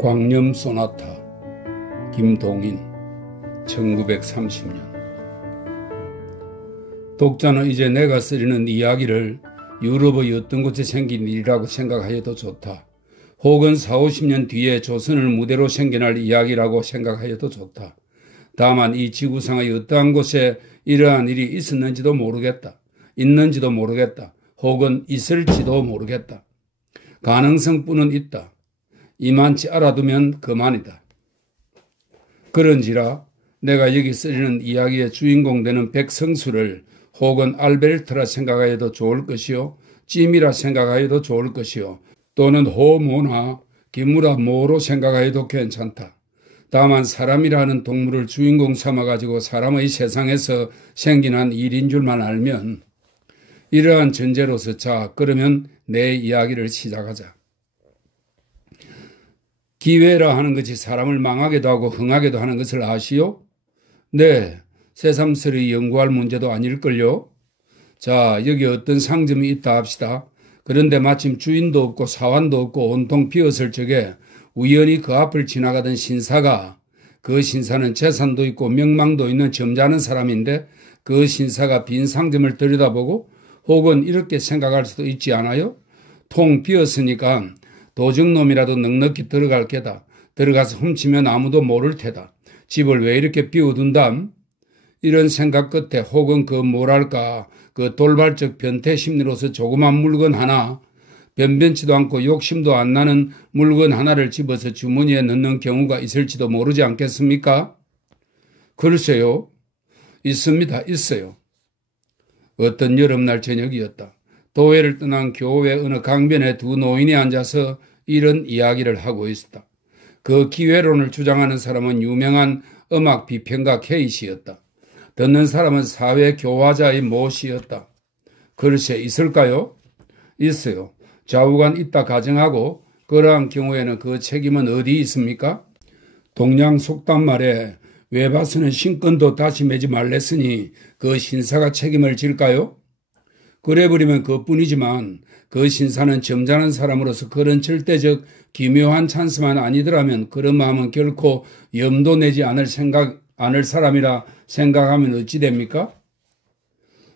광염 소나타 김동인 1930년. 독자는 이제 내가 쓰려는 이야기를 유럽의 어떤 곳에 생긴 일이라고 생각하여도 좋다. 혹은 40~50년 뒤에 조선을 무대로 생겨날 이야기라고 생각하여도 좋다. 다만 이 지구상의 어떠한 곳에 이러한 일이 있었는지도 모르겠다. 있는지도 모르겠다. 혹은 있을지도 모르겠다. 가능성뿐은 있다. 이만치 알아두면 그만이다. 그런지라 내가 여기 쓰려는 이야기의 주인공 되는 백성수를 혹은 알베르트라 생각하여도 좋을 것이요, 찜이라 생각하여도 좋을 것이요, 또는 호모나 기무라 모로 생각하여도 괜찮다. 다만 사람이라 하는 동물을 주인공 삼아가지고 사람의 세상에서 생긴 한 일인 줄만 알면, 이러한 전제로서 자, 그러면 내 이야기를 시작하자. 기회라 하는 것이 사람을 망하게도 하고 흥하게도 하는 것을 아시오? 네, 새삼스레 연구할 문제도 아닐걸요? 자, 여기 어떤 상점이 있다 합시다. 그런데 마침 주인도 없고 사환도 없고 온통 비었을 적에 우연히 그 앞을 지나가던 신사가, 그 신사는 재산도 있고 명망도 있는 점잖은 사람인데 그 신사가 빈 상점을 들여다보고 혹은 이렇게 생각할 수도 있지 않아요? 통 비었으니까 도적놈이라도 넉넉히 들어갈 게다. 들어가서 훔치면 아무도 모를 테다. 집을 왜 이렇게 비워둔담? 이런 생각 끝에 혹은 그 돌발적 변태 심리로서 조그만 물건 하나, 변변치도 않고 욕심도 안 나는 물건 하나를 집어서 주머니에 넣는 경우가 있을지도 모르지 않겠습니까? 글쎄요. 있습니다. 있어요. 어떤 여름날 저녁이었다. 도회를 떠난 교회 어느 강변에 두 노인이 앉아서 이런 이야기를 하고 있었다. 그 기회론을 주장하는 사람은 유명한 음악 비평가 케이시였다. 듣는 사람은 사회 교화자의 모 씨였다. 글쎄 있을까요? 있어요. 좌우간 있다 가정하고 그러한 경우에는 그 책임은 어디 있습니까? 동양 속담 말에 외바스는 신건도 다시 매지 말랬으니 그 신사가 책임을 질까요? 그래버리면 그뿐이지만 그 신사는 점잖은 사람으로서 그런 절대적 기묘한 찬스만 아니더라면 그런 마음은 결코 염도 내지 않을 사람이라 생각하면 어찌 됩니까?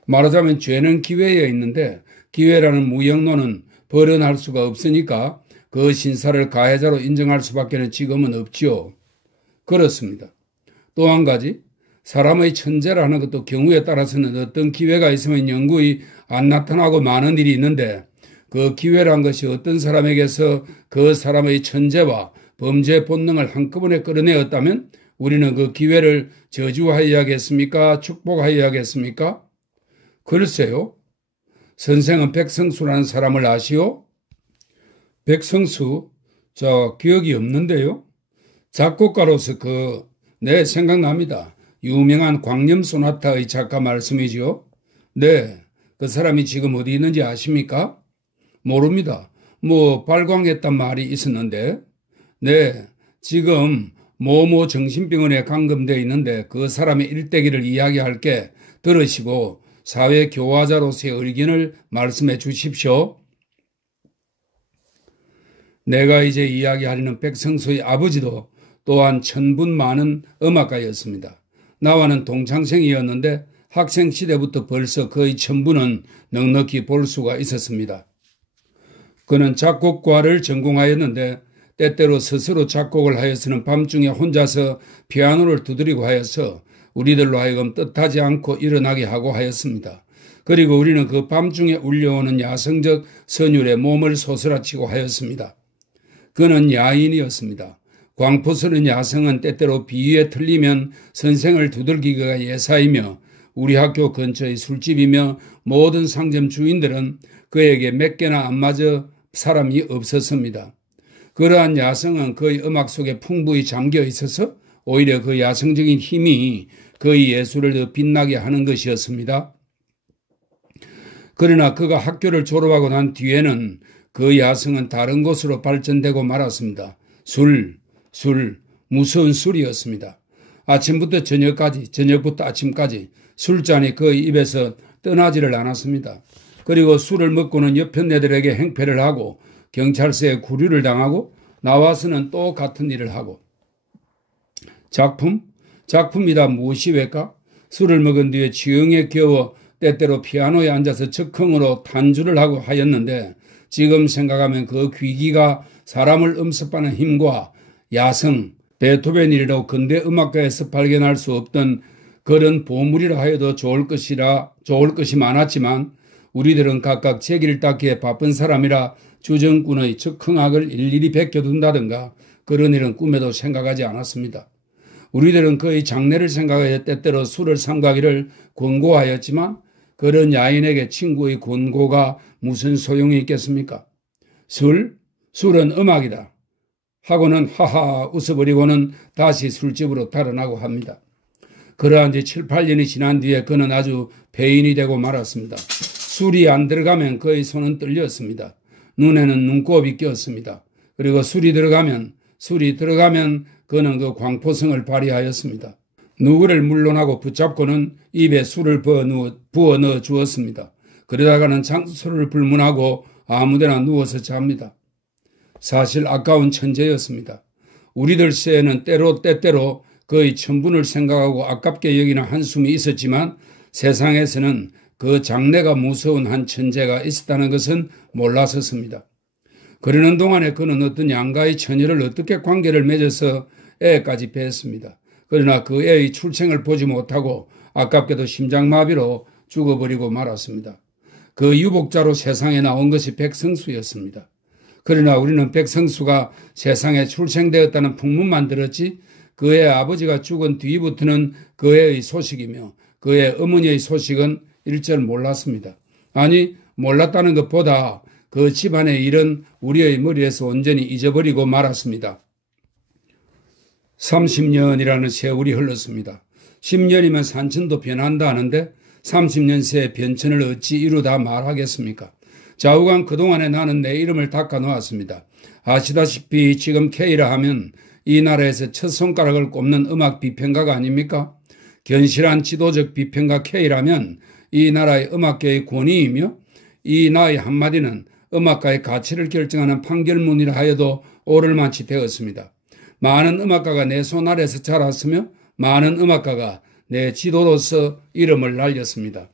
말하자면 죄는 기회에 있는데 기회라는 무형론은 벌어날 수가 없으니까 그 신사를 가해자로 인정할 수밖에 지금은 없지요. 그렇습니다. 또 한 가지, 사람의 천재라는 것도 경우에 따라서는 어떤 기회가 있으면 영구히 안 나타나고 많은 일이 있는데 그 기회란 것이 어떤 사람에게서 그 사람의 천재와 범죄 본능을 한꺼번에 끌어내었다면 우리는 그 기회를 저주하여야겠습니까? 축복하여야겠습니까? 글쎄요. 선생은 백성수라는 사람을 아시오? 백성수? 저 기억이 없는데요. 작곡가로서 네, 생각납니다. 유명한 광염 소나타의 작가 말씀이지요? 네, 그 사람이 지금 어디 있는지 아십니까? 모릅니다. 발광했단 말이 있었는데, 네, 지금 모모 정신병원에 감금되어 있는데 그 사람의 일대기를 이야기할게 들으시고 사회 교화자로서의 의견을 말씀해 주십시오. 내가 이제 이야기하려는 백성수의 아버지도 또한 천분 많은 음악가였습니다. 나와는 동창생이었는데 학생 시대부터 벌써 거의 천분은 넉넉히 볼 수가 있었습니다. 그는 작곡과를 전공하였는데 때때로 스스로 작곡을 하여서는 밤중에 혼자서 피아노를 두드리고 하여서 우리들로 하여금 뜻하지 않고 일어나게 하고 하였습니다. 그리고 우리는 그 밤중에 울려오는 야성적 선율에 몸을 소스라치고 하였습니다. 그는 야인이었습니다. 광포스런 야성은 때때로 비유에 틀리면 선생을 두들기기가 예사이며 우리 학교 근처의 술집이며 모든 상점 주인들은 그에게 몇 개나 안 맞아 사람이 없었습니다. 그러한 야성은 그의 음악 속에 풍부히 잠겨 있어서 오히려 그 야성적인 힘이 그의 예술을 더 빛나게 하는 것이었습니다. 그러나 그가 학교를 졸업하고 난 뒤에는 그 야성은 다른 곳으로 발전되고 말았습니다. 무서운 술이었습니다. 아침부터 저녁까지, 저녁부터 아침까지 술잔이 그의 입에서 떠나지를 않았습니다. 그리고 술을 먹고는 옆편네들에게 행패를 하고 경찰서에 구류를 당하고 나와서는 또 같은 일을 하고. 작품이다 무엇이 왜까? 술을 먹은 뒤에 지형에 겨워 때때로 피아노에 앉아서 즉흥으로 탄주를 하고 하였는데 지금 생각하면 그 귀기가 사람을 엄습하는 힘과 야성, 베토벤이라도 근대 음악가에서 발견할 수 없던 그런 보물이라 하여도 좋을 것이 많았지만 우리들은 각각 제길 닦기에 바쁜 사람이라 주정꾼의 즉흥악을 일일이 베껴둔다든가 그런 일은 꿈에도 생각하지 않았습니다. 우리들은 그의 장래를 생각하여 때때로 술을 삼가기를 권고하였지만 그런 야인에게 친구의 권고가 무슨 소용이 있겠습니까? 술은 음악이다 하고는 하하 웃어버리고는 다시 술집으로 달아나고 합니다. 그러한 지 7, 8년이 지난 뒤에 그는 아주 폐인이 되고 말았습니다. 술이 안 들어가면 그의 손은 떨렸습니다. 눈에는 눈곱이 꼈습니다. 그리고 술이 들어가면 그는 그 광포성을 발휘하였습니다. 누구를 물러나고 붙잡고는 입에 술을 부어 넣어 주었습니다. 그러다가는 장소를 불문하고 아무데나 누워서 잡니다. 사실 아까운 천재였습니다. 우리들 세에는 때때로 그의 천분을 생각하고 아깝게 여기는 한숨이 있었지만 세상에서는 그 장래가 무서운 한 천재가 있었다는 것은 몰랐었습니다. 그러는 동안에 그는 어떤 양가의 처녀를 어떻게 관계를 맺어서 애까지 뱄습니다. 그러나 그 애의 출생을 보지 못하고 아깝게도 심장마비로 죽어버리고 말았습니다. 그 유복자로 세상에 나온 것이 백성수였습니다. 그러나 우리는 백성수가 세상에 출생되었다는 풍문만 들었지 그의 아버지가 죽은 뒤부터는 그 애의 소식이며 그의 어머니의 소식은 일절 몰랐습니다. 아니 몰랐다는 것보다 그 집안의 일은 우리의 머리에서 온전히 잊어버리고 말았습니다. 30년이라는 세월이 흘렀습니다. 10년이면 산천도 변한다 하는데 30년 새의 변천을 어찌 이루다 말하겠습니까? 좌우간 그동안에 나는 내 이름을 닦아놓았습니다. 아시다시피 지금 K라 하면 이 나라에서 첫 손가락을 꼽는 음악 비평가가 아닙니까? 견실한 지도적 비평가 K라면 이 나라의 음악계의 권위이며 이 나의 한마디는 음악가의 가치를 결정하는 판결문이라 하여도 옳을 만치 되었습니다. 많은 음악가가 내 손 아래서 자랐으며 많은 음악가가 내 지도로서 이름을 날렸습니다.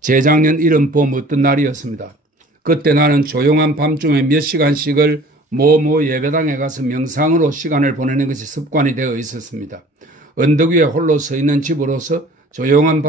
재작년 이른 봄 어떤 날이었습니다. 그때 나는 조용한 밤중에 몇 시간씩을 모 예배당에 가서 명상으로 시간을 보내는 것이 습관이 되어 있었습니다. 언덕 위에 홀로 서 있는 집으로서 조용한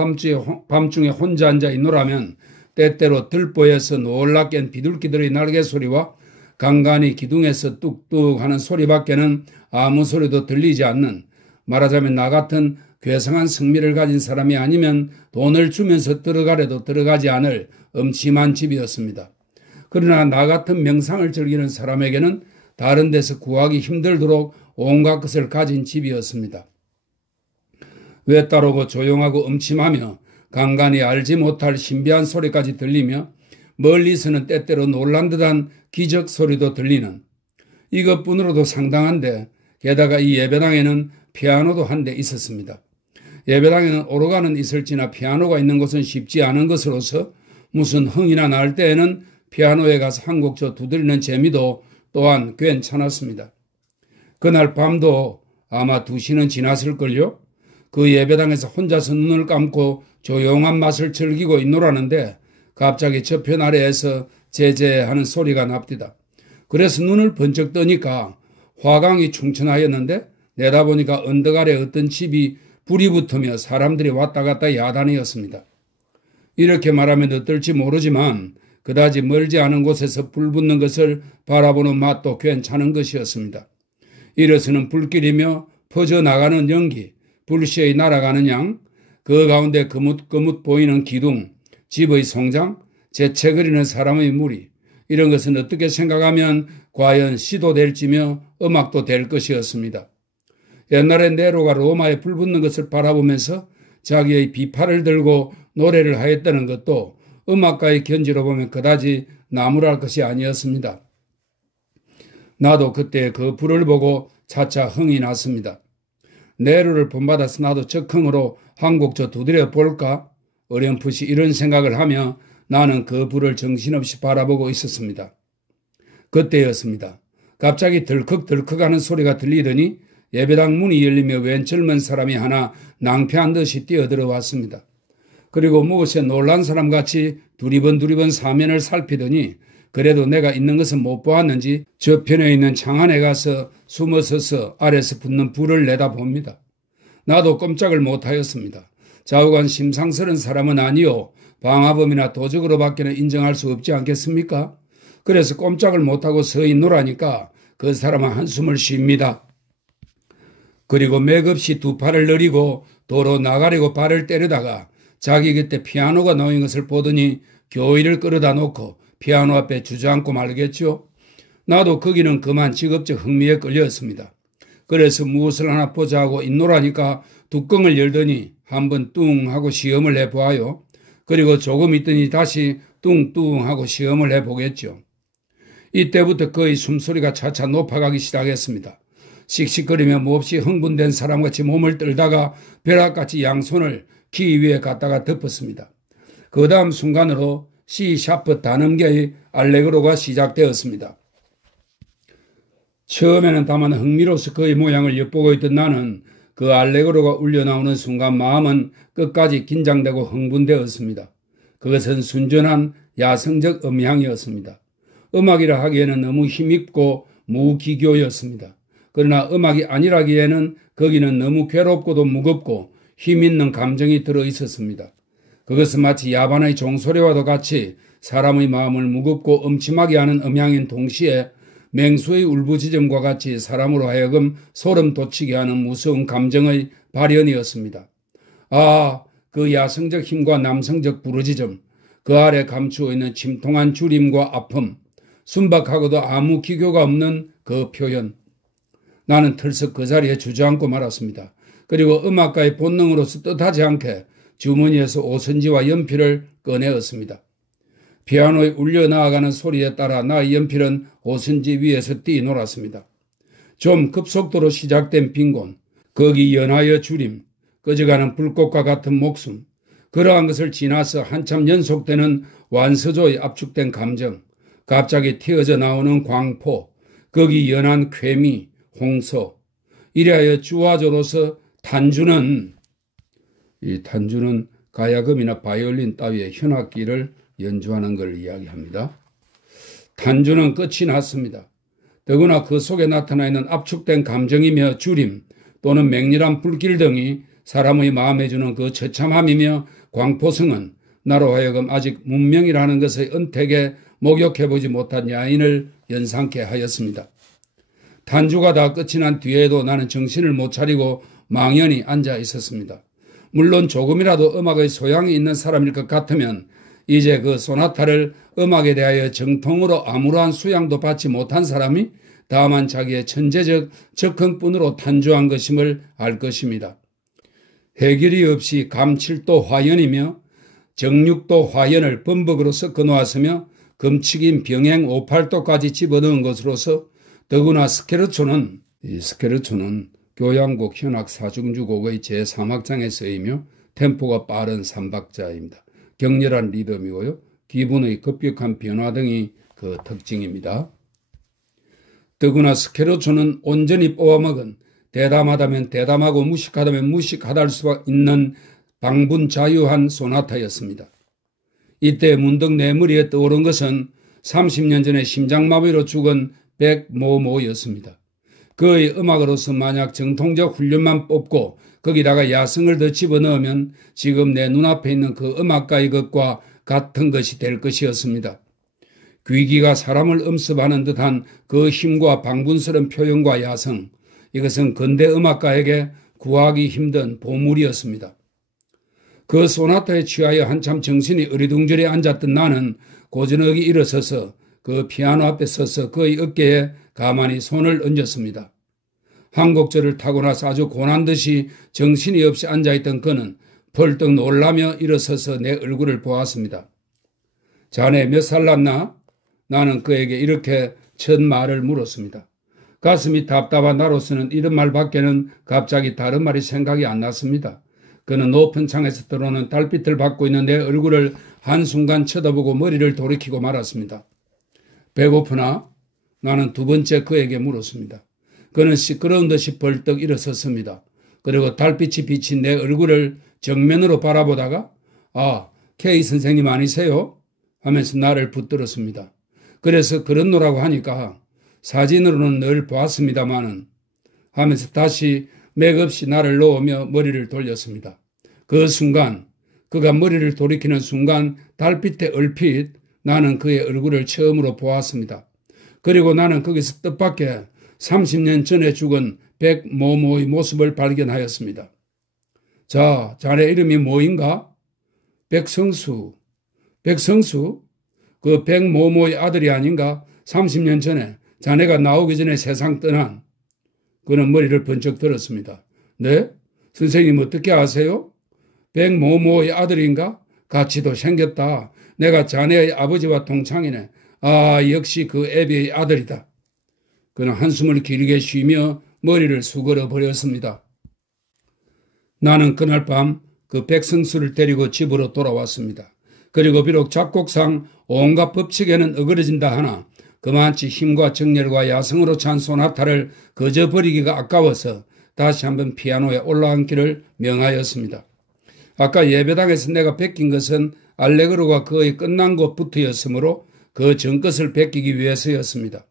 밤중에 혼자 앉아 있노라면 때때로 들보에서 놀랍게 비둘기들의 날개 소리와 간간히 기둥에서 뚝뚝 하는 소리밖에는 아무 소리도 들리지 않는 말하자면 나 같은 괴상한 성미를 가진 사람이 아니면 돈을 주면서 들어가래도 들어가지 않을 음침한 집이었습니다. 그러나 나 같은 명상을 즐기는 사람에게는 다른 데서 구하기 힘들도록 온갖 것을 가진 집이었습니다. 외따르고 조용하고 음침하며 간간히 알지 못할 신비한 소리까지 들리며 멀리서는 때때로 놀란 듯한 기적 소리도 들리는 이것뿐으로도 상당한데 게다가 이 예배당에는 피아노도 한 대 있었습니다. 예배당에는 오르간은 있을지나 피아노가 있는 곳은 쉽지 않은 것으로서 무슨 흥이나 날 때에는 피아노에 가서 한 곡 두드리는 재미도 또한 괜찮았습니다. 그날 밤도 아마 2시는 지났을걸요. 그 예배당에서 혼자서 눈을 감고 조용한 맛을 즐기고 있노라는데 갑자기 저편 아래에서 제제하는 소리가 납디다. 그래서 눈을 번쩍 뜨니까 화강이 충천하였는데 내다보니까 언덕 아래 어떤 집이 불이 붙으며 사람들이 왔다 갔다 야단이었습니다. 이렇게 말하면 어떨지 모르지만 그다지 멀지 않은 곳에서 불 붙는 것을 바라보는 맛도 괜찮은 것이었습니다. 이래서는 불길이며 퍼져나가는 연기, 불씨의 날아가는 양, 그 가운데 거뭇거뭇 보이는 기둥, 집의 송장, 재채거리는 사람의 무리, 이런 것은 어떻게 생각하면 과연 시도 될지며 음악도 될 것이었습니다. 옛날에 네로가 로마에 불 붙는 것을 바라보면서 자기의 비파를 들고 노래를 하였다는 것도 음악가의 견지로 보면 그다지 나무랄 것이 아니었습니다. 나도 그때 그 불을 보고 차차 흥이 났습니다. 네로를 본받아서 나도 적흥으로 한 곡 두드려 볼까? 어렴풋이 이런 생각을 하며 나는 그 불을 정신없이 바라보고 있었습니다. 그때였습니다. 갑자기 덜컥덜컥 하는 소리가 들리더니 예배당 문이 열리며 웬 젊은 사람이 하나 낭패한 듯이 뛰어들어 왔습니다. 그리고 무엇에 놀란 사람같이 두리번 사면을 살피더니 그래도 내가 있는 것은 못 보았는지 저편에 있는 창 안에 가서 숨어서서 아래서 붙는 불을 내다봅니다. 나도 꼼짝을 못하였습니다. 좌우간 심상스러운 사람은 아니요 방화범이나 도적으로밖에는 인정할 수 없지 않겠습니까? 그래서 꼼짝을 못하고 서 있노라니까 그 사람은 한숨을 쉽니다. 그리고 맥없이 두 팔을 내리고 도로 나가려고 발을 때리다가 자기 곁에 피아노가 놓인 것을 보더니 교의를 끌어다 놓고 피아노 앞에 주저앉고 말겠죠. 나도 거기는 그만 직업적 흥미에 끌렸습니다. 그래서 무엇을 하나 보자 하고 있노라니까 뚜껑을 열더니 한번 뚱 하고 시험을 해보아요. 그리고 조금 있더니 다시 뚱뚱 하고 시험을 해보겠죠. 이때부터 거의 숨소리가 차차 높아가기 시작했습니다. 씩씩거리며 몹시 흥분된 사람같이 몸을 떨다가 벼락같이 양손을 키 위에 갖다가 덮었습니다. 그 다음 순간으로 C 샤프 단음계의 알레그로가 시작되었습니다. 처음에는 다만 흥미로서 그의 모양을 엿보고 있던 나는 그 알레그로가 울려나오는 순간 마음은 끝까지 긴장되고 흥분되었습니다. 그것은 순전한 야성적 음향이었습니다. 음악이라 하기에는 너무 힘있고 무기교였습니다. 그러나 음악이 아니라기에는 거기는 너무 괴롭고도 무겁고 힘있는 감정이 들어있었습니다. 그것은 마치 야반의 종소리와도 같이 사람의 마음을 무겁고 음침하게 하는 음향인 동시에 맹수의 울부짖음과 같이 사람으로 하여금 소름 돋치게 하는 무서운 감정의 발현이었습니다. 아, 그 야성적 힘과 남성적 부르짖음, 그 아래 감추어 있는 침통한 주림과 아픔, 순박하고도 아무 기교가 없는 그 표현. 나는 털썩 그 자리에 주저앉고 말았습니다. 그리고 음악가의 본능으로서 뜻하지 않게 주머니에서 오선지와 연필을 꺼내었습니다. 피아노에 울려 나아가는 소리에 따라 나의 연필은 오선지 위에서 뛰놀았습니다. 좀 급속도로 시작된 빈곤, 거기 연하여 주림, 꺼져가는 불꽃과 같은 목숨, 그러한 것을 지나서 한참 연속되는 완서조의 압축된 감정, 갑자기 튀어져 나오는 광포, 거기 연한 쾌미, 홍소, 이래하여 주화조로서 탄주는 가야금이나 바이올린 따위의 현악기를 연주하는 걸 이야기합니다. 탄주는 끝이 났습니다. 더구나 그 속에 나타나 있는 압축된 감정이며 주림 또는 맹렬한 불길 등이 사람의 마음에 주는 그 처참함이며 광포성은 나로 하여금 아직 문명이라는 것의 은택에 목욕해보지 못한 야인을 연상케 하였습니다. 탄주가 다 끝이 난 뒤에도 나는 정신을 못 차리고 망연히 앉아 있었습니다. 물론 조금이라도 음악의 소양이 있는 사람일 것 같으면 이제 그 소나타를 음악에 대하여 정통으로 아무러한 수양도 받지 못한 사람이 다만 자기의 천재적 적흥뿐으로 탄주한 것임을 알 것입니다. 해결이 없이 감칠도 화연이며 정육도 화연을 범벅으로 섞어 놓았으며 금칙인 병행 58도까지 집어넣은 것으로서 더구나 스케르초는 교향곡 현악 사중주곡의 제3악장에 쓰이며 템포가 빠른 3박자입니다. 격렬한 리듬이고요. 기분의 급격한 변화 등이 그 특징입니다. 더구나 스케르초는 온전히 뽑아먹은 대담하다면 대담하고 무식하다면 무식하다할 수 있는 방분자유한 소나타였습니다. 이때 문득 내 머리에 떠오른 것은 30년 전에 심장마비로 죽은 백모모였습니다. 그의 음악으로서 만약 정통적 훈련만 뽑고 거기다가 야성을 더 집어넣으면 지금 내 눈앞에 있는 그 음악가의 것과 같은 것이 될 것이었습니다. 귀기가 사람을 음습하는 듯한 그 힘과 방분스러운 표현과 야성, 이것은 근대 음악가에게 구하기 힘든 보물이었습니다. 그 소나타에 취하여 한참 정신이 어리둥절해 앉았던 나는 고즈넉이 일어서서 그 피아노 앞에 서서 그의 어깨에 가만히 손을 얹었습니다. 한 곡절을 타고 나서 아주 고난듯이 정신이 없이 앉아있던 그는 벌떡 놀라며 일어서서 내 얼굴을 보았습니다. 자네 몇 살 났나? 나는 그에게 이렇게 첫 말을 물었습니다. 가슴이 답답한 나로서는 이런 말밖에는 갑자기 다른 말이 생각이 안 났습니다. 그는 높은 창에서 들어오는 달빛을 받고 있는 내 얼굴을 한순간 쳐다보고 머리를 돌이키고 말았습니다. 배고프나? 나는 두 번째 그에게 물었습니다. 그는 시끄러운 듯이 벌떡 일어섰습니다. 그리고 달빛이 비친 내 얼굴을 정면으로 바라보다가 아, K 선생님 아니세요? 하면서 나를 붙들었습니다. 그래서 그렇노라고 하니까 사진으로는 늘 보았습니다마는 하면서 다시 맥없이 나를 놓으며 머리를 돌렸습니다. 그 순간 그가 머리를 돌이키는 순간 달빛에 얼핏 나는 그의 얼굴을 처음으로 보았습니다. 그리고 나는 거기서 뜻밖의 30년 전에 죽은 백모모의 모습을 발견하였습니다. 자, 자네 이름이 뭐인가? 백성수. 백성수? 그 백모모의 아들이 아닌가? 30년 전에 자네가 나오기 전에 세상 떠난. 그는 머리를 번쩍 들었습니다. 네? 선생님 어떻게 아세요? 백모모의 아들인가? 같이도 생겼다. 내가 자네의 아버지와 동창이네. 아, 역시 그 애비의 아들이다. 그는 한숨을 길게 쉬며 머리를 수그러 버렸습니다. 나는 그날 밤 그 백성수를 데리고 집으로 돌아왔습니다. 그리고 비록 작곡상 온갖 법칙에는 어그러진다 하나 그만치 힘과 정열과 야성으로 찬 소나타를 그저 버리기가 아까워서 다시 한번 피아노에 올라앉기를 명하였습니다. 아까 예배당에서 내가 베낀 것은 알레그로가 거의 끝난 것부터였으므로 그 전것을 베끼기 위해서였습니다.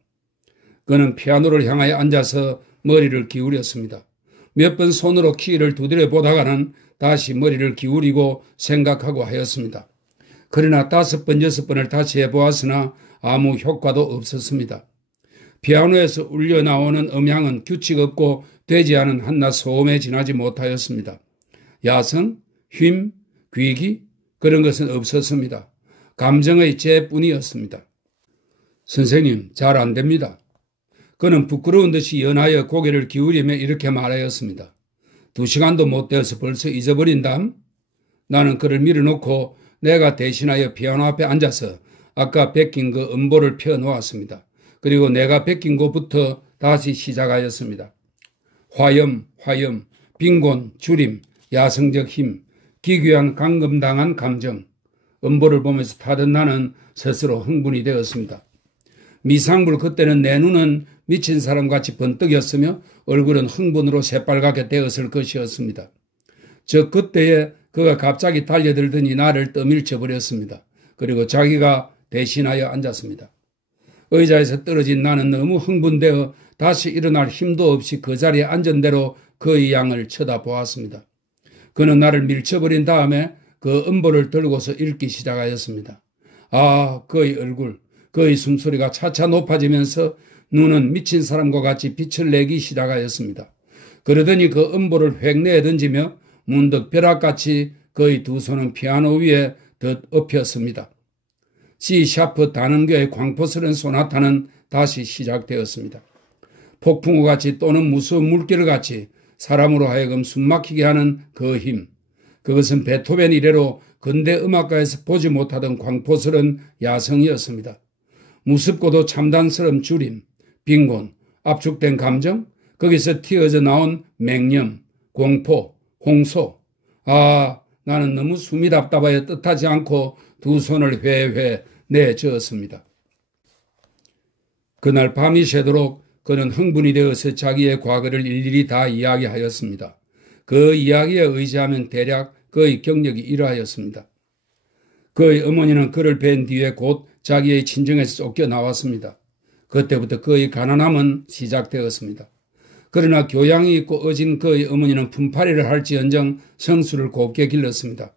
그는 피아노를 향하여 앉아서 머리를 기울였습니다. 몇 번 손으로 키를 두드려 보다가는 다시 머리를 기울이고 생각하고 하였습니다. 그러나 5번, 6번을 다시 해보았으나 아무 효과도 없었습니다. 피아노에서 울려 나오는 음향은 규칙 없고 되지 않은 한낱 소음에 지나지 못하였습니다. 야성, 힘, 귀기 그런 것은 없었습니다. 감정의 재뿐이었습니다. 선생님, 잘 안 됩니다. 그는 부끄러운 듯이 연하여 고개를 기울이며 이렇게 말하였습니다. 2시간도 못 되어서 벌써 잊어버린담? 나는 그를 밀어놓고 내가 대신하여 피아노 앞에 앉아서 아까 베낀 그 음보를 펴놓았습니다. 그리고 내가 베낀 곳부터 다시 시작하였습니다. 화염, 화염, 빈곤, 주림, 야성적 힘, 기괴한 감금당한 감정. 음보를 보면서 타던 나는 스스로 흥분이 되었습니다. 미상불 그때는 내 눈은 미친 사람같이 번뜩였으며 얼굴은 흥분으로 새빨갛게 되었을 것이었습니다. 저 그때에 그가 갑자기 달려들더니 나를 떠밀쳐 버렸습니다. 그리고 자기가 대신하여 앉았습니다. 의자에서 떨어진 나는 너무 흥분되어 다시 일어날 힘도 없이 그 자리에 앉은 대로 그의 양을 쳐다보았습니다. 그는 나를 밀쳐버린 다음에 그 음보를 들고서 읽기 시작하였습니다. 아, 그의 얼굴, 그의 숨소리가 차차 높아지면서 눈은 미친 사람과 같이 빛을 내기 시작하였습니다. 그러더니 그 음보를 획 내어 던지며 문득 벼락같이 그의 두 손은 피아노 위에 덧 엎였습니다. C# 단원교의 광포스런 소나타는 다시 시작되었습니다. 폭풍우같이 또는 무서운 물결같이 사람으로 하여금 숨막히게 하는 그 힘. 그것은 베토벤 이래로 근대 음악가에서 보지 못하던 광포스런 야성이었습니다. 무섭고도 참담스러운 주림, 빈곤, 압축된 감정, 거기서 튀어져 나온 맹념, 공포, 홍소. 아, 나는 너무 숨이 답답하여 뜻하지 않고 두 손을 회회 내저었습니다. 그날 밤이 새도록 그는 흥분이 되어서 자기의 과거를 일일이 다 이야기하였습니다. 그 이야기에 의지하면 대략 그의 경력이 이러하였습니다. 그의 어머니는 그를 뵌 뒤에 곧 자기의 친정에서 쫓겨나왔습니다. 그때부터 그의 가난함은 시작되었습니다. 그러나 교양이 있고 어진 그의 어머니는 품팔이를 할지언정 성수를 곱게 길렀습니다.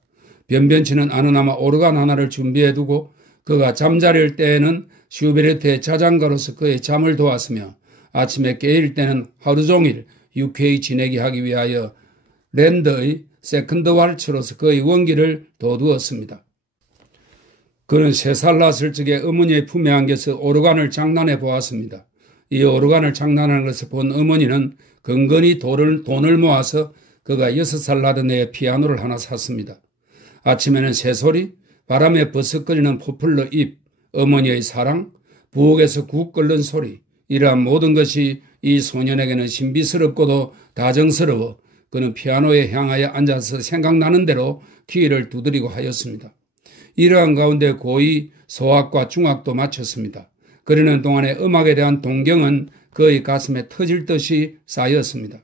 변변치는 않으나마 오르간 하나를 준비해두고 그가 잠자릴 때에는 슈베르트의 자장가로서 그의 잠을 도왔으며 아침에 깨일 때는 하루 종일 유쾌히 지내게 하기 위하여 랜더의 세컨드 왈츠로서 그의 원기를 둬두었습니다. 그는 3살 났을 적에 어머니의 품에 안겨서 오르간을 장난해 보았습니다. 이 오르간을 장난하는 것을 본 어머니는 근근히 돈을 모아서 그가 6살 나던 해에 피아노를 하나 샀습니다. 아침에는 새소리, 바람에 버석거리는 포플러 잎, 어머니의 사랑, 부엌에서 국 끓는 소리, 이러한 모든 것이 이 소년에게는 신비스럽고도 다정스러워 그는 피아노에 향하여 앉아서 생각나는 대로 키를 두드리고 하였습니다. 이러한 가운데 고2 소학과 중학도 마쳤습니다. 그러는 동안에 음악에 대한 동경은 그의 가슴에 터질 듯이 쌓였습니다.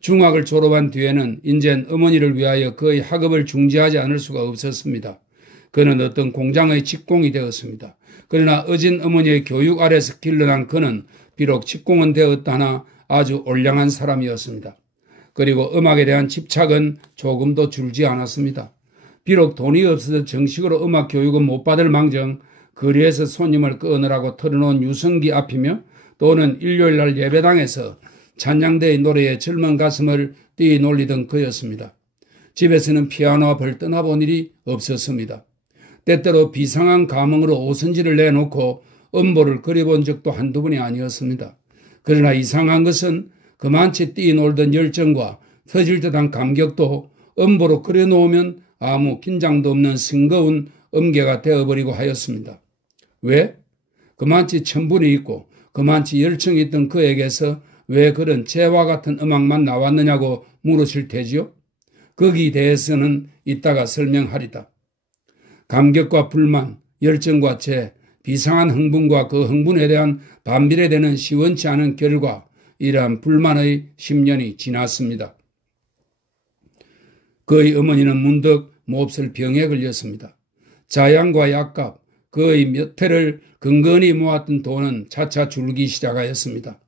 중학을 졸업한 뒤에는 인젠 어머니를 위하여 그의 학업을 중지하지 않을 수가 없었습니다. 그는 어떤 공장의 직공이 되었습니다. 그러나 어진 어머니의 교육 아래서 길러난 그는 비록 직공은 되었다나 아주 올량한 사람이었습니다. 그리고 음악에 대한 집착은 조금도 줄지 않았습니다. 비록 돈이 없어서 정식으로 음악 교육은 못 받을 망정 거리에서 손님을 끊으라고 털어놓은 유성기 앞이며 또는 일요일날 예배당에서 찬양대의 노래에 젊은 가슴을 뛰놀리던 그였습니다. 집에서는 피아노와 벌 떠나본 일이 없었습니다. 때때로 비상한 감흥으로 오선지를 내놓고 음보를 그려본 적도 한두 번이 아니었습니다. 그러나 이상한 것은 그만치 뛰놀던 열정과 터질 듯한 감격도 음보로 그려놓으면 아무 긴장도 없는 싱거운 음계가 되어버리고 하였습니다. 왜? 그만치 천분이 있고 그만치 열정이 있던 그에게서 왜 그런 재와 같은 음악만 나왔느냐고 물으실 테지요? 거기에 대해서는 이따가 설명하리다. 감격과 불만, 열정과 재, 비상한 흥분과 그 흥분에 대한 반비례 되는 시원치 않은 결과, 이러한 불만의 10년이 지났습니다. 그의 어머니는 문득 몹쓸 병에 걸렸습니다. 자양과 약값, 그의 몇 해를 근근히 모았던 돈은 차차 줄기 시작하였습니다.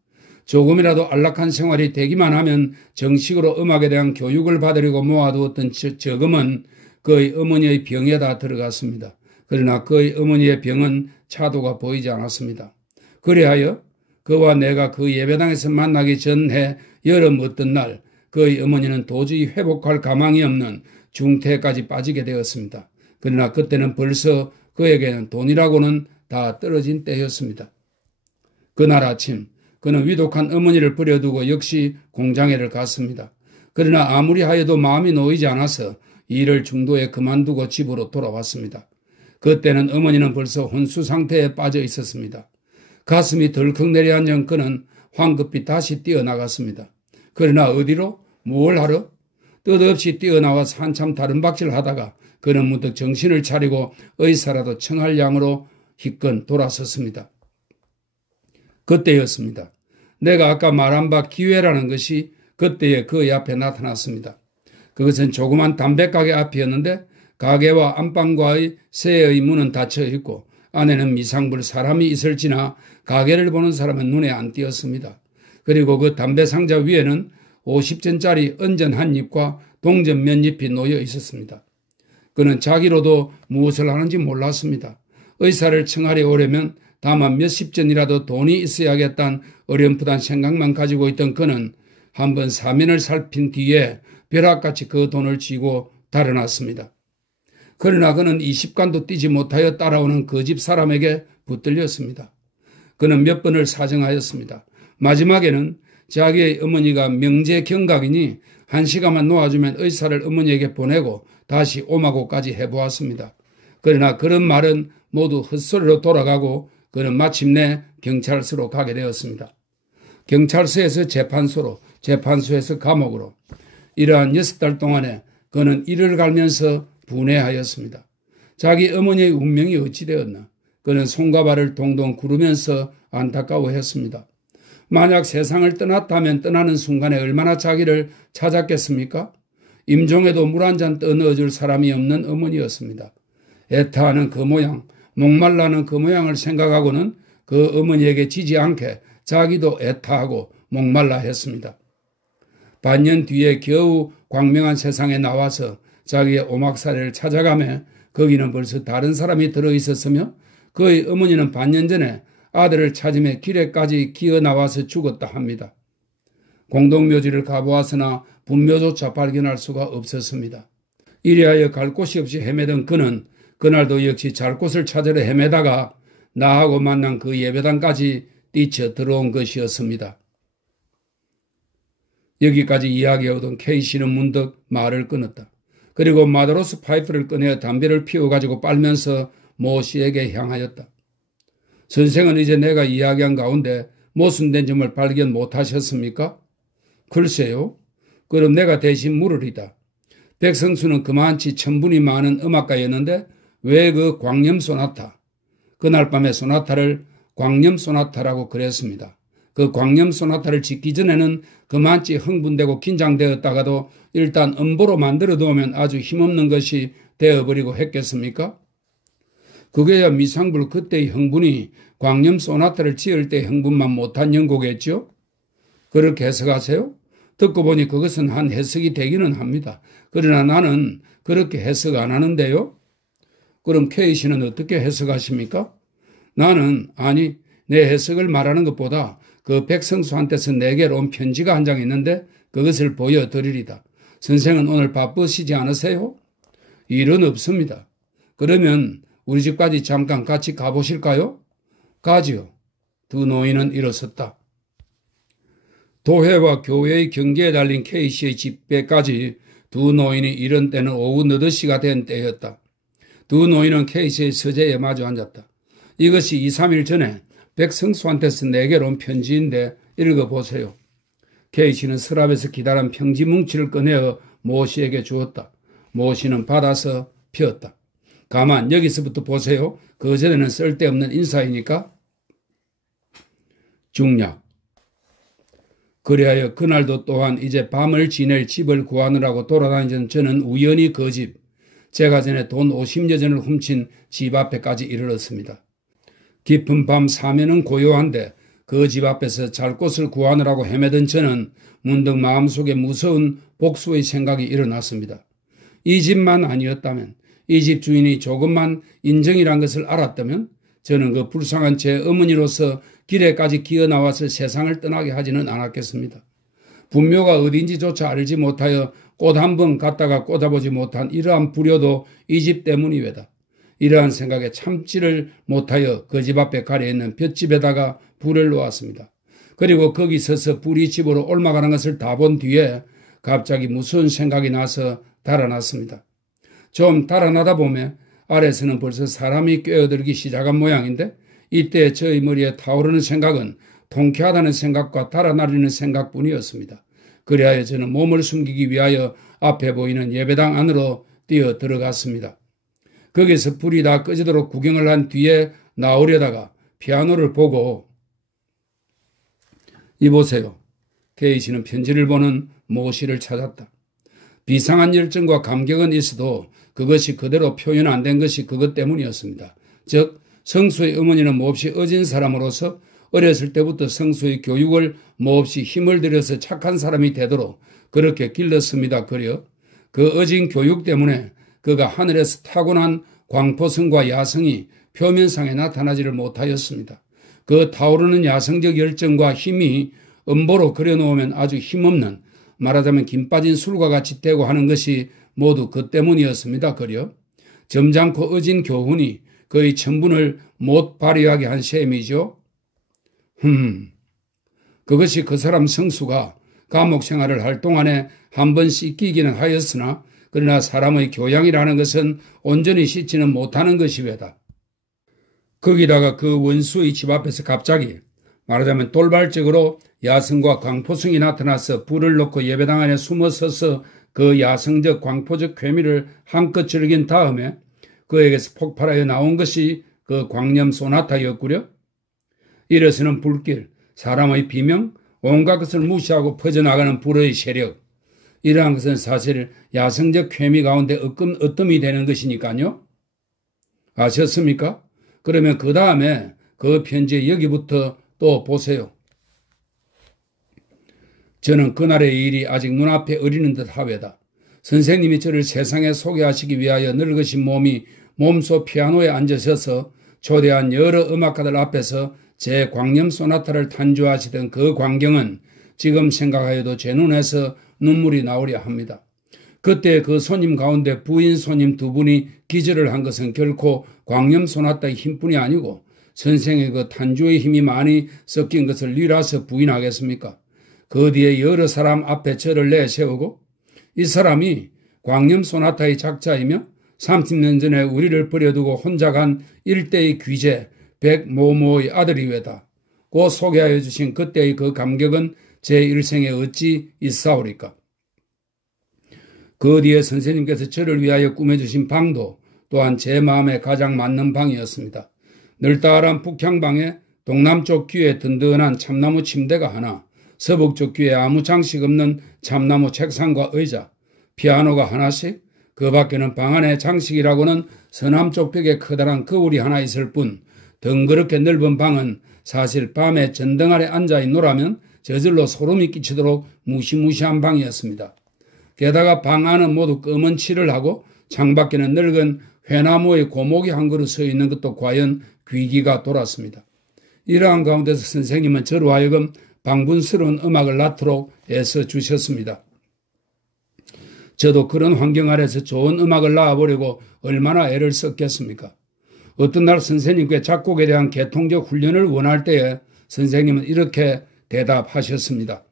조금이라도 안락한 생활이 되기만 하면 정식으로 음악에 대한 교육을 받으려고 모아두었던 저금은 그의 어머니의 병에다 들어갔습니다. 그러나 그의 어머니의 병은 차도가 보이지 않았습니다. 그리하여 그와 내가 그 예배당에서 만나기 전해 여름 어떤 날 그의 어머니는 도저히 회복할 가망이 없는 중태까지 빠지게 되었습니다. 그러나 그때는 벌써 그에게는 돈이라고는 다 떨어진 때였습니다. 그날 아침 그는 위독한 어머니를 버려두고 역시 공장에를 갔습니다. 그러나 아무리 하여도 마음이 놓이지 않아서 일을 중도에 그만두고 집으로 돌아왔습니다. 그때는 어머니는 벌써 혼수 상태에 빠져 있었습니다. 가슴이 덜컥 내려앉은 그는 황급히 다시 뛰어나갔습니다. 그러나 어디로? 뭘 하러? 뜻없이 뛰어나와서 한참 다른 박질을 하다가 그는 문득 정신을 차리고 의사라도 청할 양으로 희끈 돌아섰습니다. 그때였습니다. 내가 아까 말한 바 기회라는 것이 그때에 그의 앞에 나타났습니다. 그것은 조그만 담배가게 앞이었는데 가게와 안방과의 세의 문은 닫혀 있고 안에는 미상불 사람이 있을지나 가게를 보는 사람은 눈에 안 띄었습니다. 그리고 그 담배 상자 위에는 50전짜리 언전 한 입과 동전 몇 잎이 놓여 있었습니다. 그는 자기로도 무엇을 하는지 몰랐습니다. 의사를 청하려 오려면 다만 몇십 전이라도 돈이 있어야겠다는 어렴풋한 생각만 가지고 있던 그는 한번 사면을 살핀 뒤에 벼락같이 그 돈을 쥐고 달아났습니다. 그러나 그는 20간도 뛰지 못하여 따라오는 그 집 사람에게 붙들렸습니다. 그는 몇 번을 사정하였습니다. 마지막에는 자기의 어머니가 명제 경각이니 1시간만 놓아주면 의사를 어머니에게 보내고 다시 오마고까지 해보았습니다. 그러나 그런 말은 모두 헛소리로 돌아가고 그는 마침내 경찰서로 가게 되었습니다. 경찰서에서 재판소로, 재판소에서 감옥으로. 이러한 6달 동안에 그는 이를 갈면서 분해하였습니다. 자기 어머니의 운명이 어찌 되었나. 그는 손과 발을 동동 구르면서 안타까워했습니다. 만약 세상을 떠났다면 떠나는 순간에 얼마나 자기를 찾았겠습니까? 임종에도 물 한 잔 떠넣어줄 사람이 없는 어머니였습니다. 애타하는 그 모양, 목말라는 그 모양을 생각하고는 그 어머니에게 지지 않게 자기도 애타하고 목말라 했습니다. 반년 뒤에 겨우 광명한 세상에 나와서 자기의 오막사례를 찾아가며 거기는 벌써 다른 사람이 들어있었으며 그의 어머니는 반년 전에 아들을 찾으며 길에까지 기어나와서 죽었다 합니다. 공동묘지를 가보았으나 분묘조차 발견할 수가 없었습니다. 이리하여 갈 곳이 없이 헤매던 그는 그날도 역시 잘 곳을 찾으러 헤매다가 나하고 만난 그 예배당까지 뛰쳐 들어온 것이었습니다. 여기까지 이야기하던 K씨는 문득 말을 끊었다. 그리고 마드로스 파이프를 꺼내 담배를 피워가지고 빨면서 모 씨에게 향하였다. 선생은 이제 내가 이야기한 가운데 모순된 점을 발견 못하셨습니까? 글쎄요. 그럼 내가 대신 물으리다. 백성수는 그만치 천분이 많은 음악가였는데 왜 그 광염 소나타, 그날 밤의 소나타를 광염 소나타라고 그랬습니다. 그 광염 소나타를 짓기 전에는 그만치 흥분되고 긴장되었다가도 일단 음보로 만들어 두면 아주 힘없는 것이 되어버리고 했겠습니까? 그게야 미상불 그때의 흥분이 광염 소나타를 지을 때의 흥분만 못한 연고겠죠? 그렇게 해석하세요? 듣고 보니 그것은 한 해석이 되기는 합니다. 그러나 나는 그렇게 해석 안 하는데요? 그럼 K씨는 어떻게 해석하십니까? 나는 내 해석을 말하는 것보다 그 백성수한테서 내게로 온 편지가 한 장 있는데 그것을 보여드리리다. 선생은 오늘 바쁘시지 않으세요? 일은 없습니다. 그러면 우리 집까지 잠깐 같이 가보실까요? 가지요. 두 노인은 일어섰다. 도회와 교회의 경계에 달린 K씨의 집배까지 두 노인이 이른 때는 오후 8시가 된 때였다. 두 노인은 K씨의 서재에 마주 앉았다. 이것이 2, 3일 전에 백성수한테서 내게로 온 편지인데 읽어보세요. K씨는 서랍에서 기다란 편지 뭉치를 꺼내어 모씨에게 주었다. 모씨는 받아서 폈다. 가만 여기서부터 보세요. 그전에는 쓸데없는 인사이니까. 중략. 그리하여 그날도 또한 이제 밤을 지낼 집을 구하느라고 돌아다니던 저는 우연히 그 집, 제가 전에 돈 50여 전을 훔친 집 앞에까지 이르렀습니다. 깊은 밤 사면은 고요한데 그 집 앞에서 잘 곳을 구하느라고 헤매던 저는 문득 마음속에 무서운 복수의 생각이 일어났습니다. 이 집만 아니었다면, 이 집 주인이 조금만 인정이란 것을 알았다면 저는 그 불쌍한 제 어머니로서 길에까지 기어나와서 세상을 떠나게 하지는 않았겠습니다. 분묘가 어딘지조차 알지 못하여 꽃 한 번 갖다가 꽂아보지 못한 이러한 불효도 이 집 때문이외다. 이러한 생각에 참지를 못하여 그 집 앞에 가려있는 볏집에다가 불을 놓았습니다. 그리고 거기 서서 불이 집으로 옮아가는 것을 다 본 뒤에 갑자기 무서운 생각이 나서 달아났습니다. 좀 달아나다 보면 아래에서는 벌써 사람이 꿰어들기 시작한 모양인데 이때 저의 머리에 타오르는 생각은 통쾌하다는 생각과 달아나리는 생각뿐이었습니다. 그리하여 저는 몸을 숨기기 위하여 앞에 보이는 예배당 안으로 뛰어 들어갔습니다. 거기서 불이 다 꺼지도록 구경을 한 뒤에 나오려다가 피아노를 보고 이보세요. K씨는 편지를 보는 모씨를 찾았다. 비상한 열정과 감격은 있어도 그것이 그대로 표현 안 된 것이 그것 때문이었습니다. 즉 성수의 어머니는 몹시 어진 사람으로서 어렸을 때부터 성수의 교육을 몹시 힘을 들여서 착한 사람이 되도록 그렇게 길렀습니다. 그려 그 어진 교육 때문에 그가 하늘에서 타고난 광포성과 야성이 표면상에 나타나지를 못하였습니다. 그 타오르는 야성적 열정과 힘이 음보로 그려놓으면 아주 힘없는, 말하자면 김 빠진 술과 같이 되고 하는 것이 모두 그 때문이었습니다. 그려 점잖고 어진 교훈이 그의 천분을 못 발휘하게 한 셈이죠. 그것이 그 사람 성수가 감옥 생활을 할 동안에 한 번 씻기기는 하였으나 그러나 사람의 교양이라는 것은 온전히 씻지는 못하는 것이외다. 거기다가 그 원수의 집 앞에서 갑자기 말하자면 돌발적으로 야성과 광포성이 나타나서 불을 놓고 예배당 안에 숨어서서 그 야성적 광포적 괴미를 한껏 즐긴 다음에 그에게서 폭발하여 나온 것이 그 광염 소나타였구려. 이래서는 불길, 사람의 비명, 온갖 것을 무시하고 퍼져나가는 불의 세력, 이러한 것은 사실 야성적 괴미 가운데 어뜸이 되는 것이니까요. 아셨습니까? 그러면 그 다음에 그 편지에 여기부터 또 보세요. 저는 그날의 일이 아직 눈앞에 어리는 듯 하외다. 선생님이 저를 세상에 소개하시기 위하여 늙으신 몸이 몸소 피아노에 앉으셔서 초대한 여러 음악가들 앞에서 제 광염 소나타를 탄주하시던 그 광경은 지금 생각하여도 제 눈에서 눈물이 나오려 합니다. 그때 그 손님 가운데 부인 손님 두 분이 기절을 한 것은 결코 광염 소나타의 힘뿐이 아니고 선생의 그 탄주의 힘이 많이 섞인 것을 리라서 부인하겠습니까? 그 뒤에 여러 사람 앞에 저를 내세우고 이 사람이 광염 소나타의 작자이며 30년 전에 우리를 버려두고 혼자 간 일대의 귀재 백모모의 아들이외다. 고 소개하여 주신 그때의 그 감격은 제 일생에 어찌 있사오리까. 그 뒤에 선생님께서 저를 위하여 꾸며주신 방도 또한 제 마음에 가장 맞는 방이었습니다. 널따란 북향방에 동남쪽 귀에 든든한 참나무 침대가 하나, 서북쪽 귀에 아무 장식 없는 참나무 책상과 의자, 피아노가 하나씩, 그 밖에는 방 안에 장식이라고는 서남쪽 벽에 커다란 거울이 하나 있을 뿐 덩그렇게 넓은 방은 사실 밤에 전등 아래 앉아 있노라면 저절로 소름이 끼치도록 무시무시한 방이었습니다. 게다가 방 안은 모두 검은 칠을 하고 창밖에는 늙은 회나무의 고목이 한 그루 서 있는 것도 과연 귀기가 돌았습니다. 이러한 가운데서 선생님은 저로 하여금 방분스러운 음악을 낳도록 애써 주셨습니다. 저도 그런 환경 아래서 좋은 음악을 낳아보려고 얼마나 애를 썼겠습니까? 어떤 날 선생님께 작곡에 대한 계통적 훈련을 원할 때에 선생님은 이렇게 대답하셨습니다.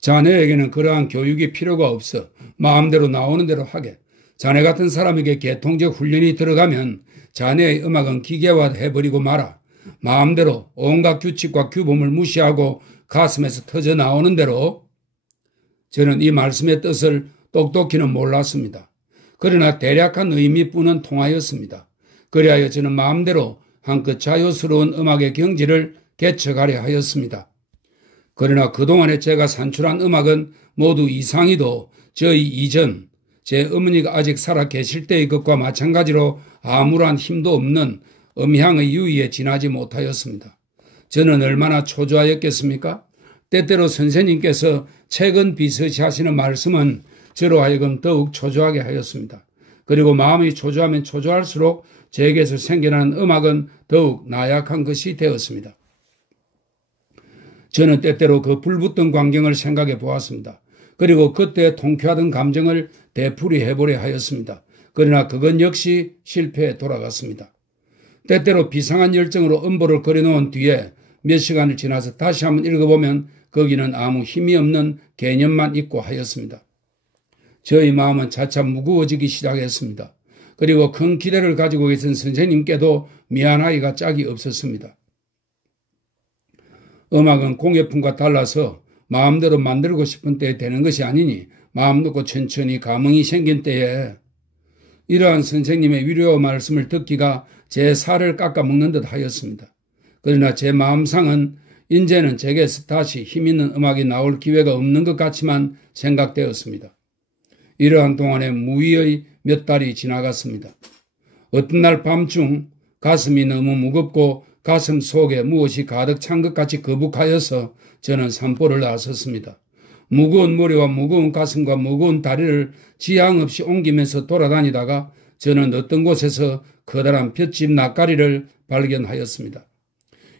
자네에게는 그러한 교육이 필요가 없어. 마음대로 나오는 대로 하게. 자네 같은 사람에게 계통적 훈련이 들어가면 자네의 음악은 기계화해버리고 말아. 마음대로 온갖 규칙과 규범을 무시하고 가슴에서 터져 나오는 대로. 저는 이 말씀의 뜻을 똑똑히는 몰랐습니다. 그러나 대략한 의미뿐은 통하였습니다. 그리하여 저는 마음대로 한껏 자유스러운 음악의 경지를 개척하려 하였습니다. 그러나 그동안에 제가 산출한 음악은 모두 이상이도 저희 이전, 제 어머니가 아직 살아 계실 때의 것과 마찬가지로 아무런 힘도 없는 음향의 유의에 지나지 못하였습니다. 저는 얼마나 초조하였겠습니까? 때때로 선생님께서 최근 비서시 하시는 말씀은 저로 하여금 더욱 초조하게 하였습니다. 그리고 마음이 초조하면 초조할수록 제게서 생겨나는 음악은 더욱 나약한 것이 되었습니다. 저는 때때로 그 불붙던 광경을 생각해 보았습니다. 그리고 그때 통쾌하던 감정을 되풀이해보려 하였습니다. 그러나 그건 역시 실패에 돌아갔습니다. 때때로 비상한 열정으로 음보를 그려놓은 뒤에 몇 시간을 지나서 다시 한번 읽어보면 거기는 아무 힘이 없는 개념만 있고 하였습니다. 저희 마음은 차차 무거워지기 시작했습니다. 그리고 큰 기대를 가지고 계신 선생님께도 미안하기가 짝이 없었습니다. 음악은 공예품과 달라서 마음대로 만들고 싶은 때에 되는 것이 아니니 마음 놓고 천천히 감흥이 생긴 때에 이러한 선생님의 위로 말씀을 듣기가 제 살을 깎아먹는 듯 하였습니다. 그러나 제 마음상은 이제는 제게서 다시 힘있는 음악이 나올 기회가 없는 것 같지만 생각되었습니다. 이러한 동안에 무의의 몇 달이 지나갔습니다. 어떤 날 밤중 가슴이 너무 무겁고 가슴 속에 무엇이 가득 찬 것 같이 거북하여서 저는 산보를 나섰습니다. 무거운 머리와 무거운 가슴과 무거운 다리를 지향 없이 옮기면서 돌아다니다가 저는 어떤 곳에서 커다란 볏짚 낯가리를 발견하였습니다.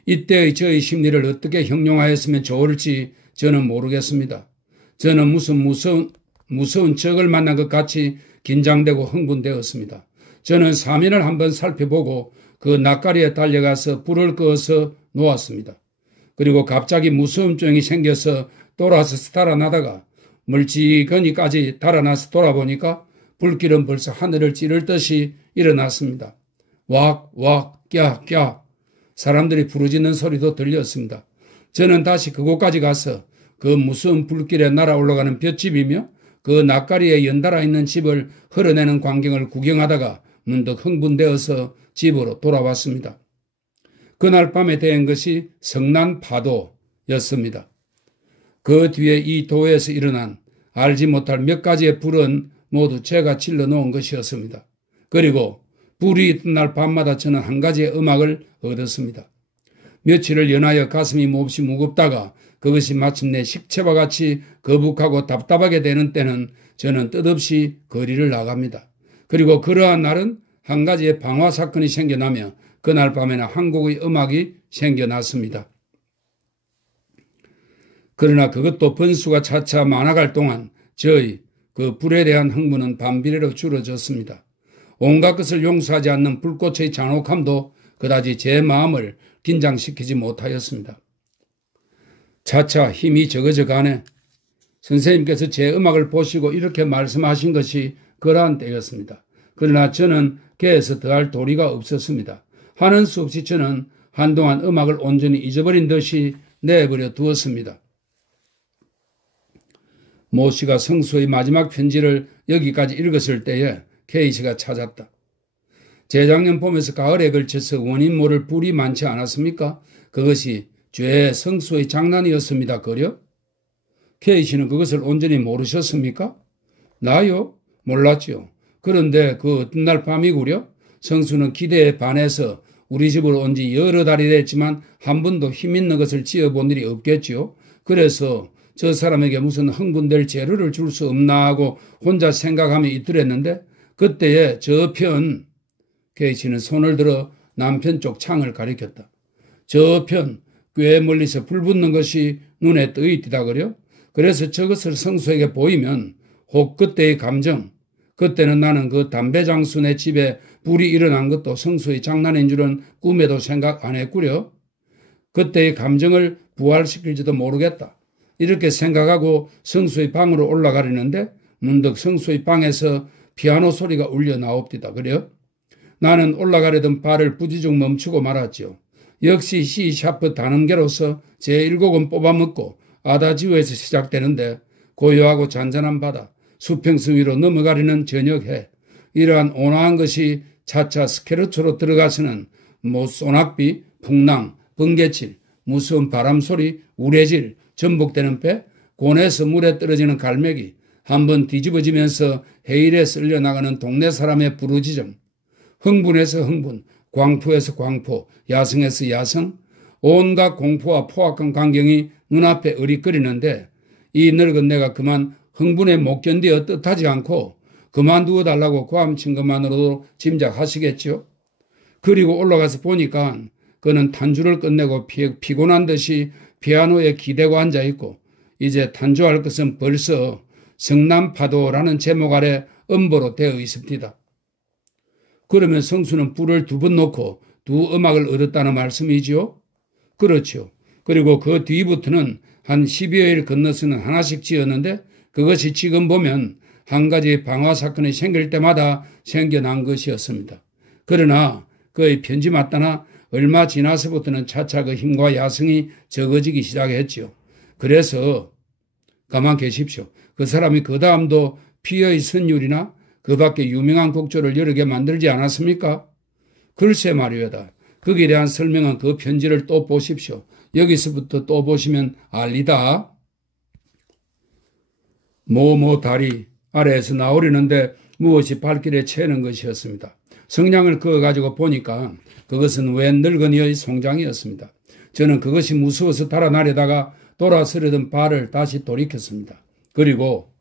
이때의 저의 심리를 어떻게 형용하였으면 좋을지 저는 모르겠습니다. 저는 무슨 무서운 적을 만난 것 같이 긴장되고 흥분되었습니다. 저는 사면을 한번 살펴보고 그 낯가리에 달려가서 불을 꺼서 놓았습니다. 그리고 갑자기 무서운 종이 생겨서 돌아서 달아나다가 멀찌감치까지 달아나서 돌아보니까 불길은 벌써 하늘을 찌를 듯이 일어났습니다. 왁, 왁, 꺄, 꺄 사람들이 부르짖는 소리도 들렸습니다. 저는 다시 그곳까지 가서 그 무서운 불길에 날아올라가는 볏짚이며 그 낯가리에 연달아 있는 집을 흘러내는 광경을 구경하다가 문득 흥분되어서 집으로 돌아왔습니다. 그날 밤에 대한 것이 성난파도였습니다. 그 뒤에 이 도에서 일어난 알지 못할 몇 가지의 불은 모두 제가 질러 놓은 것이었습니다. 그리고 불이 있던 날 밤마다 저는 한 가지의 음악을 얻었습니다. 며칠을 연하여 가슴이 몹시 무겁다가 그것이 마침내 식체와 같이 거북하고 답답하게 되는 때는 저는 뜻없이 거리를 나갑니다. 그리고 그러한 날은 한 가지의 방화 사건이 생겨나며 그날 밤에는 한국의 음악이 생겨났습니다. 그러나 그것도 번수가 차차 많아갈 동안 저의 그 불에 대한 흥분은 반비례로 줄어졌습니다. 온갖 것을 용서하지 않는 불꽃의 잔혹함도 그다지 제 마음을 긴장시키지 못하였습니다. 차차 힘이 적어져 가네. 선생님께서 제 음악을 보시고 이렇게 말씀하신 것이 그러한 때였습니다. 그러나 저는 개에서 더할 도리가 없었습니다. 하는 수 없이 저는 한동안 음악을 온전히 잊어버린 듯이 내버려 두었습니다. 모 씨가 성수의 마지막 편지를 여기까지 읽었을 때에 케이 씨가 찾았다. 재작년 봄에서 가을에 걸쳐서 원인 모를 불이 많지 않았습니까? 그것이 죄의 성수의 장난이었습니다. 그려? K씨는 그것을 온전히 모르셨습니까? 나요? 몰랐지요. 그런데 그 어떤 날 밤이구려 성수는 기대에 반해서 우리 집으로 온 지 여러 달이 됐지만 한 번도 힘있는 것을 지어본 일이 없겠지요. 그래서 저 사람에게 무슨 흥분될 재료를 줄 수 없나 하고 혼자 생각하며 있더랬는데 그때에 저편 K씨는 손을 들어 남편 쪽 창을 가리켰다. 저편 꽤 멀리서 불 붙는 것이 눈에 떠있디다 그려? 그래서 저것을 성수에게 보이면 혹 그때의 감정, 그때는 나는 그 담배 장수네 집에 불이 일어난 것도 성수의 장난인 줄은 꿈에도 생각 안 했구려. 그때의 감정을 부활시킬지도 모르겠다. 이렇게 생각하고 성수의 방으로 올라가려는데 문득 성수의 방에서 피아노 소리가 울려 나옵디다. 그래요? 나는 올라가려던 발을 부지중 멈추고 말았지요. 역시 C 샤프 단음계로서 제1곡은 뽑아먹고 아다지오에서 시작되는데 고요하고 잔잔한 바다, 수평선 위로 넘어가려는 저녁해 이러한 온화한 것이 차차 스케르초로 들어가서는 소낙비, 풍랑, 번개칠, 무서운 바람소리, 우레질, 전복되는 배, 곤에서 물에 떨어지는 갈매기, 한번 뒤집어지면서 해일에 쓸려나가는 동네 사람의 부르짖음, 흥분에서 흥분, 광포에서 광포, 야성에서 야성, 온갖 공포와 포악한 광경이 눈앞에 어릿거리는데 이 늙은 내가 그만 흥분에 못 견디어 뜻하지 않고 그만두어 달라고 고함친 것만으로도 짐작하시겠죠. 그리고 올라가서 보니까 그는 탄주를 끝내고 피곤한 듯이 피아노에 기대고 앉아있고 이제 탄주할 것은 벌써 성남파도라는 제목 아래 음보로 되어 있습니다. 그러면 성수는 불을 2번 놓고 2 음악을 얻었다는 말씀이지요? 그렇죠. 그리고 그 뒤부터는 한 10여일 건너서는 하나씩 지었는데 그것이 지금 보면 한 가지 방화 사건이 생길 때마다 생겨난 것이었습니다. 그러나 그의 편지 맞다나 얼마 지나서부터는 차차 그 힘과 야성이 적어지기 시작했지요. 그래서 가만 계십시오. 그 사람이 그 다음도 피의 선율이나 그 밖에 유명한 곡조를 여러 개 만들지 않았습니까? 글쎄 말이오다. 거기에 대한 설명은 그 편지를 또 보십시오. 여기서부터 또 보시면 알리다. 다리 아래에서 나오려는데 무엇이 발길에 채는 것이었습니다. 성냥을 그어가지고 보니까 그것은 웬 늙은이의 송장이었습니다. 저는 그것이 무서워서 달아나려다가 돌아서려던 발을 다시 돌이켰습니다. 그리고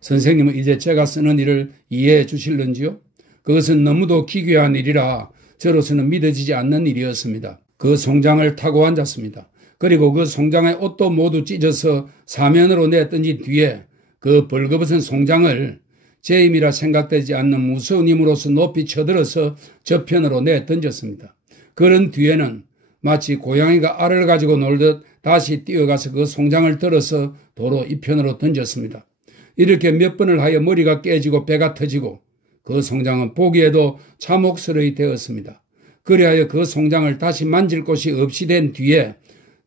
선생님은 이제 제가 쓰는 일을 이해해 주실런지요? 그것은 너무도 기괴한 일이라 저로서는 믿어지지 않는 일이었습니다. 그 송장을 타고 앉았습니다. 그리고 그 송장의 옷도 모두 찢어서 사면으로 내던진 뒤에 그 벌거벗은 송장을 제 힘이라 생각되지 않는 무서운 힘으로서 높이 쳐들어서 저편으로 내던졌습니다. 그런 뒤에는 마치 고양이가 알을 가지고 놀듯 다시 뛰어가서 그 송장을 들어서 도로 이편으로 던졌습니다. 이렇게 몇 번을 하여 머리가 깨지고 배가 터지고 그 송장은 보기에도 참혹스러이 되었습니다. 그리하여 그 송장을 다시 만질 곳이 없이 된 뒤에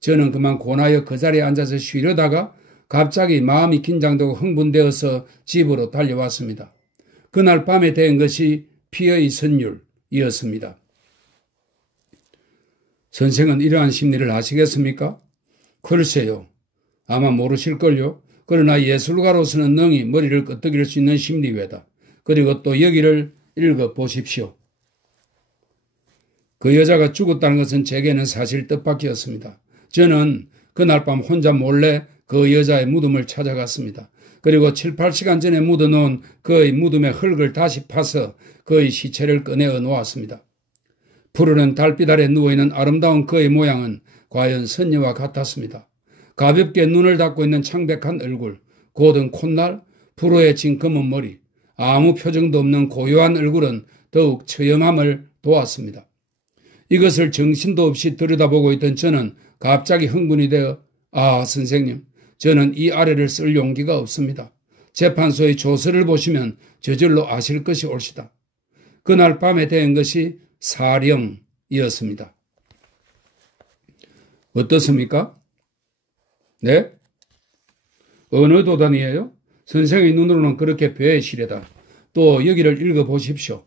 저는 그만 고나여 그 자리에 앉아서 쉬려다가 갑자기 마음이 긴장되고 흥분되어서 집으로 달려왔습니다. 그날 밤에 된 것이 피의 선율이었습니다. 선생은 이러한 심리를 아시겠습니까? 글쎄요. 아마 모르실걸요. 그러나 예술가로서는 능히 머리를 끄덕일 수 있는 심리외다. 그리고 또 여기를 읽어보십시오. 그 여자가 죽었다는 것은 제게는 사실 뜻밖이었습니다. 저는 그날 밤 혼자 몰래 그 여자의 무덤을 찾아갔습니다. 그리고 7, 8시간 전에 묻어놓은 그의 무덤의 흙을 다시 파서 그의 시체를 꺼내어 놓았습니다. 푸르른 달빛 아래 누워있는 아름다운 그의 모양은 과연 선녀와 같았습니다. 가볍게 눈을 닫고 있는 창백한 얼굴, 곧은 콧날, 불호에 진 검은 머리, 아무 표정도 없는 고요한 얼굴은 더욱 처염함을 도왔습니다. 이것을 정신도 없이 들여다보고 있던 저는 갑자기 흥분이 되어 선생님, 저는 이 아래를 쓸 용기가 없습니다. 재판소의 조서를 보시면 저절로 아실 것이 옳시다. 그날 밤에 된 것이 사령이었습니다. 어떻습니까? 네? 어느 도단이에요? 선생의 눈으로는 그렇게 배에 시려다. 또 여기를 읽어보십시오.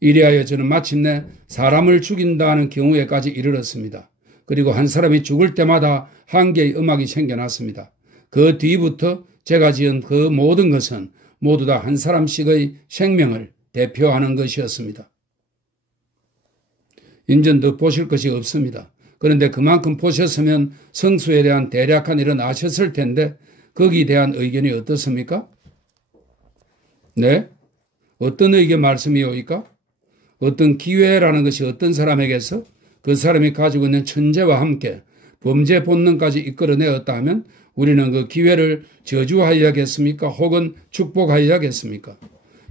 이리하여 저는 마침내 사람을 죽인다는 경우에까지 이르렀습니다. 그리고 한 사람이 죽을 때마다 한 개의 음악이 생겨났습니다. 그 뒤부터 제가 지은 그 모든 것은 모두 다 한 사람씩의 생명을 대표하는 것이었습니다. 인전 더 보실 것이 없습니다. 그런데 그만큼 보셨으면 성수에 대한 대략한 일은 아셨을 텐데 거기에 대한 의견이 어떻습니까? 네? 어떤 의견 말씀이오이까? 어떤 기회라는 것이 어떤 사람에게서 그 사람이 가지고 있는 천재와 함께 범죄 본능까지 이끌어내었다 하면 우리는 그 기회를 저주하여야겠습니까? 혹은 축복하여야겠습니까?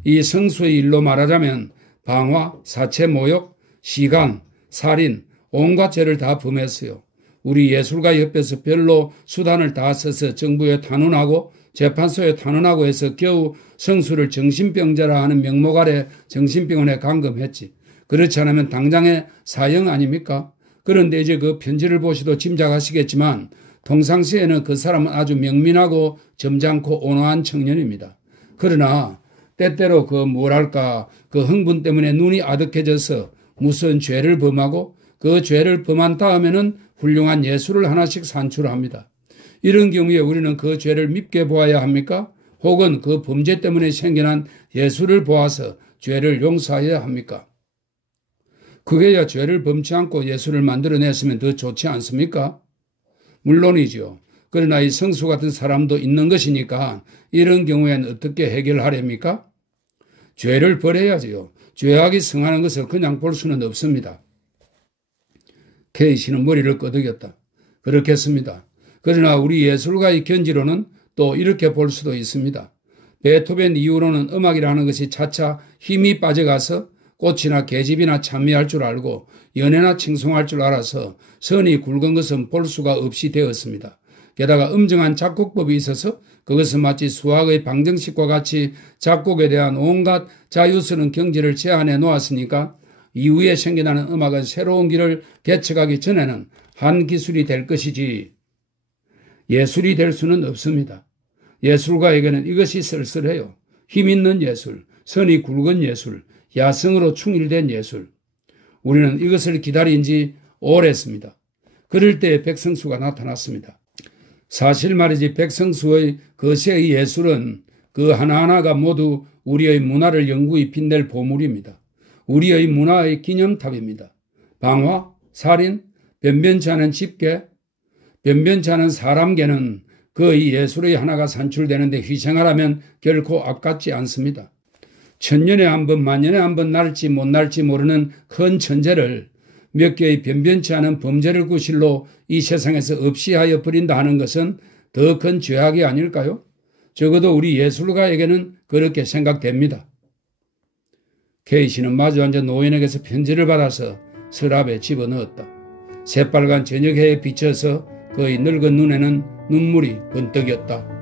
이 성수의 일로 말하자면 방화, 사체 모욕, 시간, 살인, 온갖 죄를 다 범했어요. 우리 예술가 협회에서 별로 수단을 다 써서 정부에 탄원하고 재판소에 탄원하고 해서 겨우 성수를 정신병자라 하는 명목 아래 정신병원에 감금했지. 그렇지 않으면 당장의 사형 아닙니까? 그런데 이제 그 편지를 보시도 짐작하시겠지만 평상시에는 그 사람은 아주 명민하고 점잖고 온화한 청년입니다. 그러나 때때로 그 흥분 때문에 눈이 아득해져서 무슨 죄를 범하고 그 죄를 범한 다음에는 훌륭한 예술을 하나씩 산출합니다. 이런 경우에 우리는 그 죄를 밉게 보아야 합니까? 혹은 그 범죄 때문에 생겨난 예술을 보아서 죄를 용서해야 합니까? 그게야 죄를 범치 않고 예술을 만들어냈으면 더 좋지 않습니까? 물론이죠. 그러나 이 성수 같은 사람도 있는 것이니까 이런 경우에는 어떻게 해결하렵니까? 죄를 버려야지요. 죄악이 성하는 것을 그냥 볼 수는 없습니다. K씨는 머리를 끄덕였다. 그렇겠습니다. 그러나 우리 예술가의 견지로는 또 이렇게 볼 수도 있습니다. 베토벤 이후로는 음악이라는 것이 차차 힘이 빠져가서 꽃이나 계집이나 찬미할 줄 알고 연애나 칭송할 줄 알아서 선이 굵은 것은 볼 수가 없이 되었습니다. 게다가 엄정한 작곡법이 있어서 그것은 마치 수학의 방정식과 같이 작곡에 대한 온갖 자유스러운 경지를 제한해 놓았으니까 이후에 생겨나는 음악은 새로운 길을 개척하기 전에는 한 기술이 될 것이지 예술이 될 수는 없습니다. 예술가에게는 이것이 쓸쓸해요. 힘 있는 예술, 선이 굵은 예술, 야성으로 충일된 예술. 우리는 이것을 기다린 지 오래했습니다. 그럴 때 백성수가 나타났습니다. 사실 말이지 백성수의 거세의 예술은 그 하나하나가 모두 우리의 문화를 영구히 빛낼 보물입니다. 우리의 문화의 기념탑입니다. 방화, 살인, 변변치 않은 집계, 변변치 않은 사람계는 그 이 예술의 하나가 산출되는데 희생하라면 결코 아깝지 않습니다. 천년에 한 번, 만년에 한 번 날지 못 날지 모르는 큰 천재를 몇 개의 변변치 않은 범죄를 구실로 이 세상에서 없이 하여 버린다 하는 것은 더 큰 죄악이 아닐까요? 적어도 우리 예술가에게는 그렇게 생각됩니다. K씨는 마주 앉아 노인에게서 편지를 받아서 서랍에 집어넣었다. 새빨간 저녁해에 비쳐서 그의 늙은 눈에는 눈물이 번뜩였다.